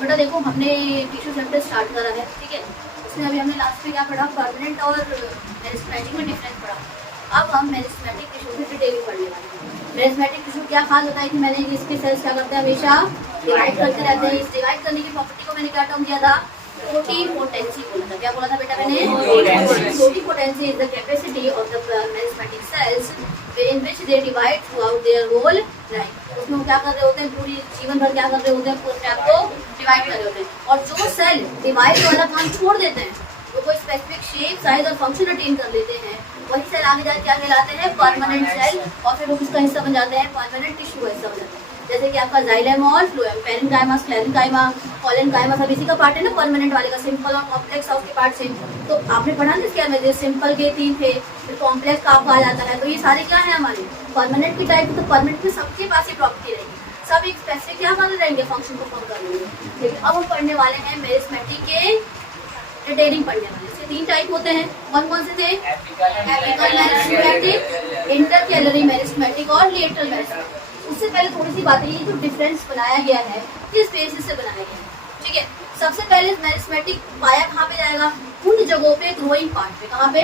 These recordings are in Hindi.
बेटा देखो हमने टिश्यू चैप्टर स्टार्ट करा है, ठीक है। उसमें अभी हमने लास्ट में क्या पढ़ा, परमानेंट और मेरिस्टेमेटिक में डिफरेंस पढ़ा। अब हम मेरिस्टेमेटिक टिश्यू की डिटेल पढ़ने वाले हैं। मेरिस्टेमेटिक टिश्यू क्या खास होता है कि मैंने इसके सेल्स क्या करते हैं, हमेशा डिवाइड करते रहते हैं। इस डिवाइड करने की प्रॉपर्टी को मैंने क्या टर्म दिया था, टोटिपोटेंसी बोला था। क्या बोला था बेटा मैंने, totipotency is the capacity of the meristematic cells in which they divide throughout their whole life। उसमें वो क्या कर रहे होते हैं, पूरी जीवन भर क्या कर रहे होते हैं, पूरे आप को डिवाइड कर रहे होते हैं। और जो सेल डिवाइड वाला काम छोड़ देते हैं, वो कोई स्पेसिफिक शेप, साइज और फंक्शन अटेन कर लेते हैं, वही सेल आगे जाके क्या कहलाते हैं, परमानेंट सेल। और फिर वो किसका हिस्सा बन जाते हैं, परमानेंट टिश्यू का हिस्सा बन जाते हैं। जैसे कि आपका जाइलम और फ्लोएम, पेरेन्काइमा, स्क्लेरेन्काइमा, कॉलेनकाइमा, सब इसी का पार्ट है ना, परमानेंट वाले का। सिंपल और कॉम्प्लेक्स हाउस के पार्ट से तो आपने पढ़ा ना इसके अंदर, सिंपल के 3 थे, फिर कॉम्प्लेक्स का आपको आ जाता है। तो ये सारे क्या है हमारे परमानेंट की टाइप। तो परमानेंट में सबके पास ये प्रॉपर्टी रहेगी, सब एक स्पेसिफिक क्या कर रहेंगे, फंक्शन परफॉर्म कर लेंगे। लेकिन अब हम पढ़ने वाले हैं मेरिस्टेमेटिक के डिटेलिंग पढ़ने वाले। इसके 3 टाइप होते हैं, कौन कौन से थे, एपिकल मेरिस्टेमेटिक, इंटरकैलरी मेरिस्टेमेटिक और लेटरल मेरिस्टेमेटिक। उससे पहले थोड़ी सी बातें, ये जो डिफरेंस बनाया गया है किस बेसिस से बनाया गया है, ठीक है। सबसे पहले मेरिस्टेमेटिक पाया कहाँ पे जाएगा, उन जगहों पे ग्रोइंग पार्ट पे। कहाँ पे,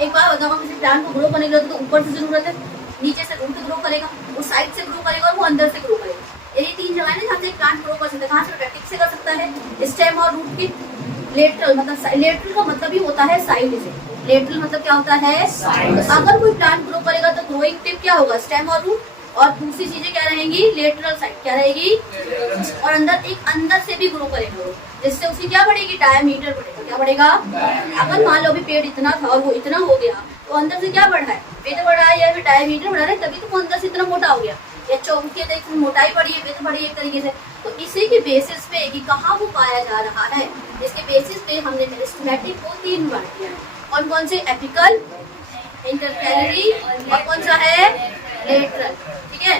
एक बार बताओ, किसी प्लांट को ग्रो करने के लिए तो ऊपर से जरूरत है, नीचे से रूट ग्रो करेगा, वो साइड से ग्रो करेगा और वो अंदर से ग्रो करेगा। यही 3 जगह है ना जहाँ से प्लांट ग्रो कर सकता है। कहाँ से, टिप से कर सकता है, स्टेम और रूट की। लेटरल मतलब, लेटरल का मतलब ही होता है साइड से। लेटरल मतलब क्या होता है, तो अगर कोई प्लांट ग्रो करेगा तो ग्रोइंग टिप क्या होगा, स्टेम और रूट। और दूसरी चीजें क्या रहेंगी, लेटरल साइड क्या रहेगी, और अंदर से भी ग्रो करेगा वो, जिससे उसकी क्या बढ़ेगी, डायमीटर बढ़ेगा। क्या बढ़ेगा, अगर मान लो अभी पेड़ इतना था और वो इतना हो गया, तो अंदर से क्या बढ़ा है, वेट बढ़ा है या फिर डायमीटर बढ़ा है, तभी तो वो अंदर से इतना मोटा हो गया। या चौकी देखिए मोटाई बढ़ी है, वेट बढ़ी एक तरीके से। तो इसी के बेसिस पे कि कहाँ वो पाया जा रहा है, इसके बेसिस पे हमने मेरिस्टेमेटिक को 3 बांट किया है। कौन कौन से, एपिकल, इंटरकैलरी और कौन सा है, लेटरल, ठीक है।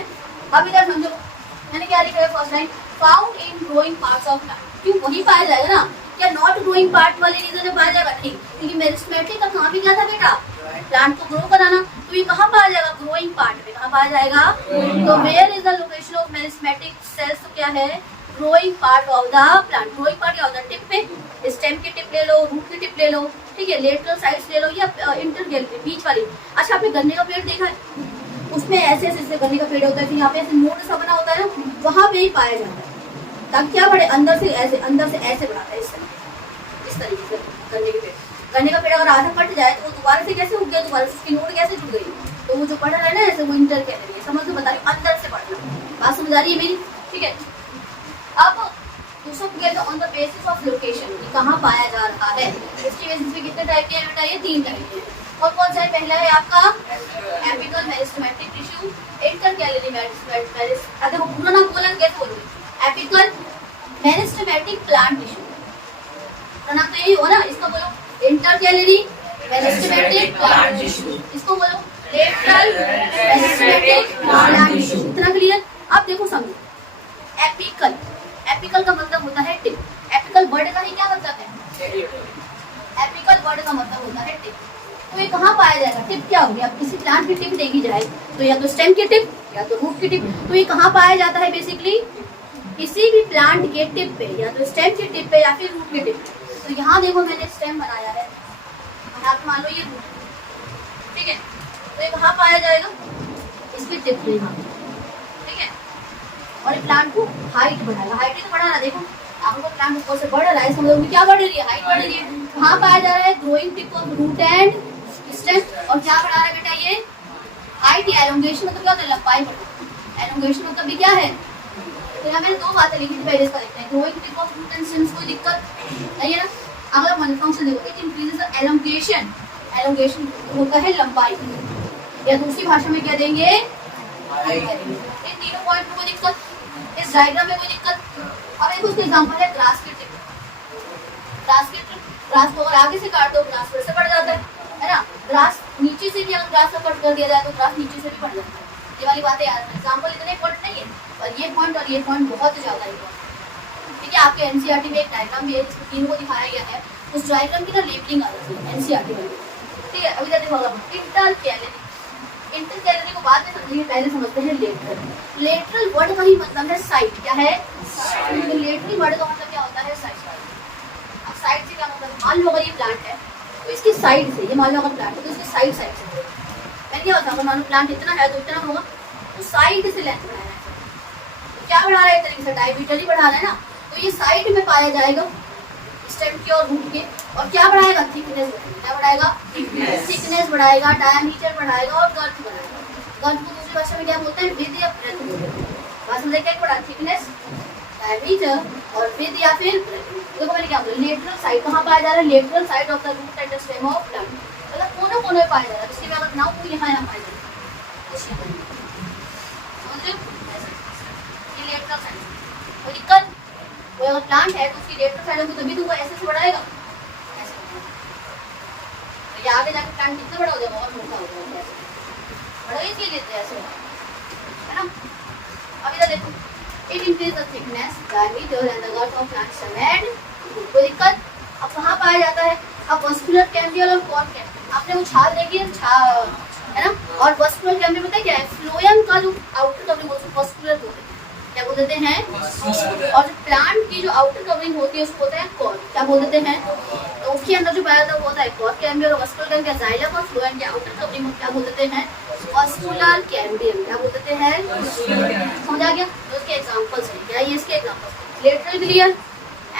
अब इधर समझो, मैंने क्या लिखा है first line, found in growing parts of plant. क्यों, वही पाया जाएगा ना, क्या नॉट ग्रोइंग पार्ट वाले रीजन में पाया जाएगा, नहीं, क्योंकि मेरिस्टेमेटिक का काम भी क्या था बेटा, प्लांट को ग्रो कराना। तो ये कहाँ पाया जाएगा, ग्रोइंग पार्ट में। कहाँ पाया जाएगा, तो where is the location of meristematic cells, तो क्या है, growing part of the plant. Growing part क्या होता है, टिप पे, स्टेम की टिप ले लो, रूट की टिप ले लो, ठीक है, लेटरल साइड्स ले लो या इंटरकैलरी बीच वाली। अच्छा आपने गन्ने का पेड़ देखा है, उसमें ऐसे ऐसे गन्ने का पेड़ होता है, फिर यहाँ पे ऐसे मोड़ सा बना होता है ना, वहां पे ही पाया जाता है। तब क्या बढ़े, अंदर से ऐसे बढ़ाता है, इस तरीके से गन्ने का पेड़ अगर आधा कट जाए तो वो दोबारा से कैसे उग गया, दोबारा से उसकी नोट कैसे जुड़ गई। तो वो जो बढ़ रहा है ना ऐसे, वो इंटरकैलरी है। समझ में बता रही हूँ, अंदर से बढ़ना, बात समझ आ रही है मेरी, ठीक है। अब दूसरा clear on the basis of location, कहाँ पाया जा रहा है, इसकी बेसिस पे कितने टाइप के हैं बेटा, ये 3 टाइप के। कौन कौन सा है, पहला है आपका apical meristematic tissue, intercalary meristematic, अगर वो पूरा नाम बोला कैसे बोलोगे, एपिकल मेरिस्टेमेटिक प्लांट टिश्यू, प्रणाम तो यही हो ना। इसका बोलो इंटरकैलरी मेरिस्टेमेटिक प्लांट टिश्यू, इसको बोलो लेटरल मेरिस्टेमेटिक प्लांट टिश्यू। इतना क्लियर। अब देखो समझो, एपिकल, एपिकल का मतलब होता है टिप। एपिकल वर्ड का ही क्या मतलब है, एपिकल वर्ड का मतलब होता है टिप। तो ये कहाँ पाया जाएगा, टिप क्या हो गया, अब किसी प्लांट की टिप देखी जाए तो या तो स्टेम की टिप या तो रूट की टिप। तो ये कहाँ पाया जाता है, बेसिकली किसी भी प्लांट के टिप पे, या तो स्टेम की टिप पे या फिर रूट की टिप। तो यहाँ देखो मैंने स्टेम बनाया है, मान लो ये रूट, ठीक है। तो ये कहाँ पाया जाएगा, इसकी टिप पे यहाँ, ठीक है। और प्लांट को हाइट बढ़ाएगा, हाइट ही तो बढ़ाना, देखो आपको प्लांट ऊपर से बढ़ रहा है, समझो क्या बढ़ रही है, हाइट बढ़ रही है। कहाँ पाया जा रहा है, growing tip of root and stem. और क्या बढ़ा रहा है बेटा, ये हाइट या एलोंगेशन मतलब क्या होता है, लंबाई बढ़ाना। एलोंगेशन मतलब भी क्या है, तो यहाँ मैंने 2 बातें लिखी थी, पहले इसका लिखते हैं, growing tip of root and stem, कोई दिक्कत नहीं है ना। अगला वन फंक्शन देखो, it increases the elongation, elongation होता है लंबाई, या दूसरी भाषा में क्या देंगे, इन तीनों पॉइंट में कोई दिक्कत, इस डायग्राम में कोई दिक्कत। और एक उसका एग्जांपल है ग्रास की टिप, ग्रास की टिप, ग्रास को अगर आगे से काट दो ग्रास फिर से बढ़ जाता है ना। ग्रास नीचे से भी अगर ग्रास को कट कर दिया जाए तो ग्रास नीचे से भी बढ़ जाता है। ये वाली बातें याद रखना, एग्जांपल इतने इंपॉर्टेंट नहीं है, और ये पॉइंट बहुत ज्यादा इंपॉर्टेंट, ठीक है। आपके एनसीईआरटी में एक डायग्राम भी है जिसमें 3 को दिखाया गया है, उस डायग्राम की ना लेबलिंग आ जाती है एनसीईआरटी में, ठीक है। अभी देखो इंटरकैलरी, इंटर कैलोरी को बाद में समझेंगे, पहले समझते हैं लेटरल। लेटरल वर्ड का ही मतलब है साइड। क्या है? तो लेटरल वर्ड का मतलब क्या होता है? साइड। अब साइड से क्या मतलब? मान लो अगर ये प्लांट है तो इसकी साइड से, ये मान लो अगर प्लांट है तो इसकी साइड साइड से मैंने क्या होता है, अगर मान लो प्लांट इतना है तो इतना होगा, तो साइड से लेंथ बढ़ाना है। तो क्या बढ़ा रहा है? एक तरीके से डायमीटर ही बढ़ा रहा है ना। तो ये साइड में पाया जाएगा स्टेम के और रूट के, और क्या बढ़ाएगा? थिकनेस। क्या बढ़ाएगा? थिकनेस बढ़ाएगा, डायमीटर बढ़ाएगा और गर्थ बढ़ाएगा। गर्थ को दूसरी भाषा में क्या बोलते हैं? विड्थ या ब्रेड्थ बोलते हैं। भाषा में क्या बढ़ा? थिकनेस, डायमीटर और विड्थ या फिर ब्रेड्थ। देखो मैंने क्या बोला, लेटरल साइड कहाँ पाया जा रहा है? Lateral side of the root and the stem of plant, मतलब कोनों कोनों में पाया जा रहा है। इसलिए मैं अगर बनाऊं तो यहाँ पाया जा रहा है। समझ रहे हो? ये लेटरल साइड। कोई दिक्कत? कोई अगर प्लांट है तो उसकी लेटरल साइड होगी तभी तो वो ऐसे से बढ़ाएगा, ऐसे। तो ये आगे जाके प्लांट कितना बड़ा हो जाएगा? और मोटा हो जाएगा, ऐसे बड़ा ही चीज लेते हैं ऐसे, है ना। अब इधर देखो, it increase the thickness, diameter and the girth of plant stem. कोई दिक्कत? अब कहाँ पाया जाता है? अब वस्कुलर कैम्बियल और कॉर्ड कैम्बियल, आपने वो छाल देखी है, छाल, है ना। और वस्कुलर कैम्बियल पता है क्या है? फ्लोएम का जो आउटर कवरिंग होती है वस्कुलर बोलते हैं, क्या बोल देते हैं? और जो प्लांट की जो आउटर कवरिंग होती है उसको बोलते हैं कॉर्ड। क्या बोल देते हैं? तो उसके अंदर जो पाया जाता है वो होता है कॉर्ड कैम्बियल। और वस्कुलर कैम्बियल जाइलम और फ्लोएम की आउटर कवरिंग को क्या बोल देते हैं? Vascular cambial. क्या बोल देते हैं? समझ आ गया? तो उसके एग्जांपल्स हैं, क्या ये इसके examples? Lateral clear,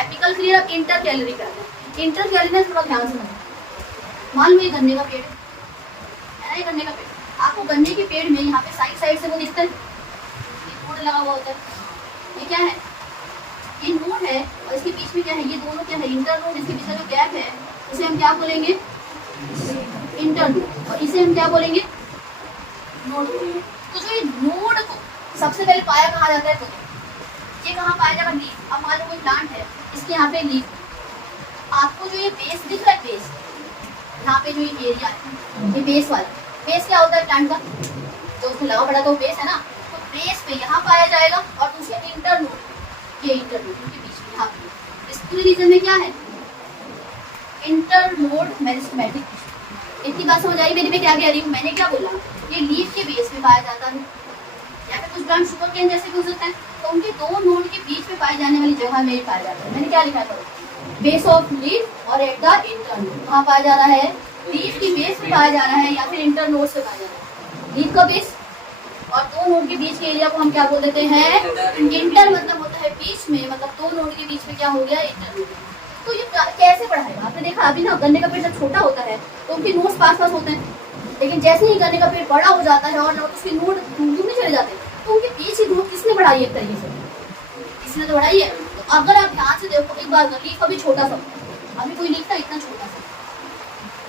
apical clear, inter calorie कर लें। इंटर कैलोरी थोड़ा ध्यान से समझो। मान लो ये गन्ने का पेड़ है ना, ये गन्ने का पेड़। आपको गन्ने के पेड़ में यहाँ पे साइड साइड से वो दिखता है, नोड लगा हुआ होता है। ये क्या है? ये नोड है और इसके बीच में क्या है? ये दोनों क्या है? Inter node. इसके बीच में जो गैप है उसे हम क्या बोलेंगे? Inter node. और इसे हम क्या बोलेंगे? नोड बोलेंगे। तो जो ये नोड को सबसे पहले पाया कहाँ जाता है? तो ये कहाँ पाया जाएगा? लीफ। अब मान लो कोई प्लांट है, इसके यहाँ पे लीफ, आपको जो ये बेस दिख रहा है, बेस, यहाँ पे जो ये एरिया है, ये बेस वाला, बेस क्या होता है प्लांट का? जो उसमें लगा पड़ा तो बेस है ना। तो बेस पे यहाँ पाया जाएगा और दूसरे इंटर नोड, ये इंटर नोड के बीच में यहाँ पे, इस पूरे रीजन में क्या है? Inter node meristematic. इतनी बात समझ आई मेरी? मैं क्या कह रही हूँ? मैंने क्या बोला? ये लीफ के बेस में पाया जाता है। या फिर कुछ प्लांट शुगर केन जैसे भी हो सकते हैं, तो उनके दो नोड के बीच में पाई जाने वाली जगह में पाया जाता है। मैंने क्या लिखा था? बेस ऑफ लीफ और एट द इंटर नोड। कहाँ पाया जा रहा है? लीफ की बेस में पाया जा रहा है या फिर इंटर नोड से पाया जा रहा है। लीफ का बेस और दो नोड के बीच के एरिया को हम क्या बोल देते हैं? इंटर। मतलब होता है बीच में, मतलब दो नोड के बीच में क्या हो गया? Inter node. तो ये कैसे बढ़ाएगा? आपने देखा अभी ना, गन्ने का पेड़ जब छोटा होता है तो उनके नोड्स पास पास होते हैं, लेकिन जैसे ही गन्ने का पेड़ बड़ा हो जाता है और उसके नोड दूर में चले जाते हैं, तो उनके बीच की दूर किसने बढ़ाई है? एक तरीके से इसने तो बढ़ाई है। तो अगर आप ध्यान से देखो एक बार, लीफ अभी छोटा सा, अभी कोई लीफ था इतना छोटा सा,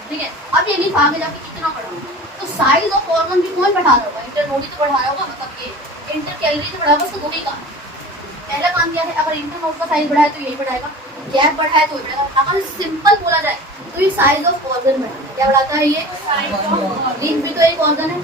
ठीक है। अब ये लीफ आगे जाके कितना बड़ा होगा? तो साइज ऑफ ऑर्गन भी कौन बढ़ा रहा होगा? इंटर नोड ही तो बढ़ा रहा होगा। मतलब ये इंटर कैलोरी तो बढ़ाएगा, उसको दो ही काम। पहला काम क्या है? अगर इंटर नोड का साइज बढ़ाए तो यही बढ़ाएगा, गैप बढ़ाए तो बढ़ाएगा। अगर सिंपल बोला जाए तो ये साइज ऑफ ऑर्गन बढ़ाता। क्या बढ़ाता है? ये लीफ भी तो एक ऑर्गन है,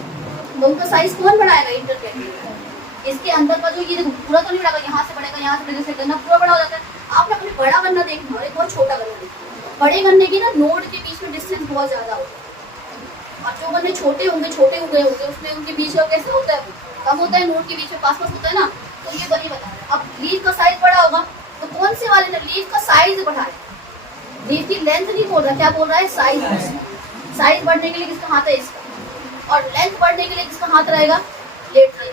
तो उनका साइज कौन बढ़ाएगा? Inter calorie. इसके अंदर का जो ये देखो पूरा तो नहीं बढ़ेगा, यहाँ से बढ़ेगा, यहाँ से बढ़ेगा, से गन्ना पूरा बड़ा हो जाता है। आपने अपने बड़ा गन्ना देखना और एक बहुत छोटा गन्ना देखना। बड़े गन्ने की ना नोड के बीच में डिस्टेंस बहुत ज्यादा होता है, और जो गन्ने छोटे होंगे उसमें उनके बीच में कैसे होता है? कम होता है, नोड के बीच में पास पास होता है ना। तो ये वही बता रहा है। अब लीफ का साइज बड़ा होगा तो कौन से वाले ने लीफ का साइज बढ़ाया? लीफ की लेंथ नहीं बोल रहा, क्या बोल रहा है? साइज। साइज बढ़ने के लिए किसका हाथ है? इसका। और लेंथ बढ़ने के लिए किसका हाथ रहेगा? लेटरल।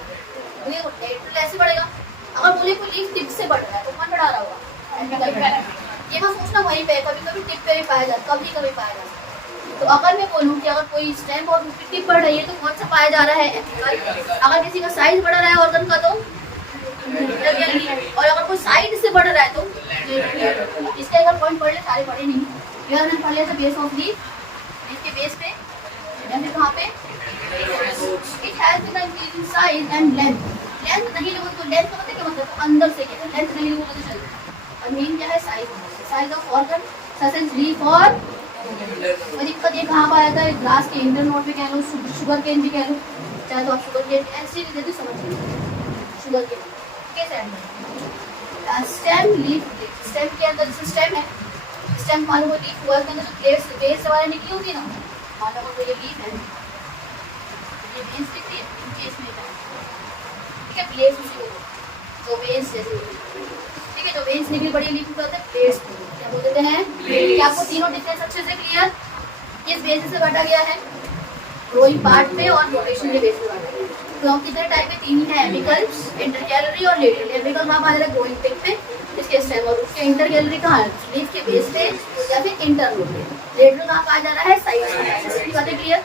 लेटरल ऐसे बढ़ेगा। अगर बोले कोई लीफ टिप से बढ़ रहा है तो कौन बढ़ा रहा होगा? ये मैं सोचना वहीं पे, कभी कभी टिप पे भी पाया जाता, कभी कभी पाया जाता। तो अगर मैं बोलूँ कि अगर कोई स्टेम और टिप बढ़ रही है तो कौन सा पाया जा रहा है? एपिकल। अगर किसी का साइज बढ़ रहा है ऑर्गन का तो और अगर कोई साइड से बढ़ रहा है तो इसके अगर पॉइंट पढ़ ले, सारे पढ़े नहीं, यह हमने पढ़ लिया था बेस ऑफ लीफ, इसके बेस पे या फिर कहाँ पे? It has been increasing size and length. Length नहीं लोगों को, लेंथ का मतलब क्या मतलब? अंदर से क्या? लेंथ नहीं लोगों को चलता है। और मेन क्या है? Size. Size of organ such as leaf और दिक्कत ये कहाँ पाया जाता है? ग्रास के इंटर नोड पे कह लो, शुगर केन भी कह लो, चाहे तो आप शुगर केन ऐसे ही समझिए। शुगर केन कैसे? Stem leaf. स्टेम के अंदर जैसे स्टेम है, स्टेम मान लो लीफ हुआ, उसके अंदर जो बेस से वाले निकली होगी ना, मान लो तो ये लीफ है, ये वेन्स दिख रही है, इनके इसमें है, ठीक है, प्लेट्स उसी को जो वेन्स जैसे, ठीक है, जो वेन्स निकली बड़ी लीफ को बोलते हैं प्लेट्स, क्या बोल देते हैं? क्या आपको तीनों डिफरेंस अच्छे से क्लियर? किस बेसिस से बांटा गया है? ग्रोइंग पार्ट पे और रोटेशन के बेसिस पे बांटा गया है। तो हम कितने टाइप के? तीन है, एपिकल, इंटरकैलरी और लेटरल। एपिकल वहाँ आ जाएगा ग्रोइंग टिप पे, इसके स्टेम, और उसके इंटरकैलरी कहाँ है? लीफ के बेस पे या फिर इंटरनोड पे। लेटरल कहाँ आ जा रहा है? साइड में। बातें क्लियर?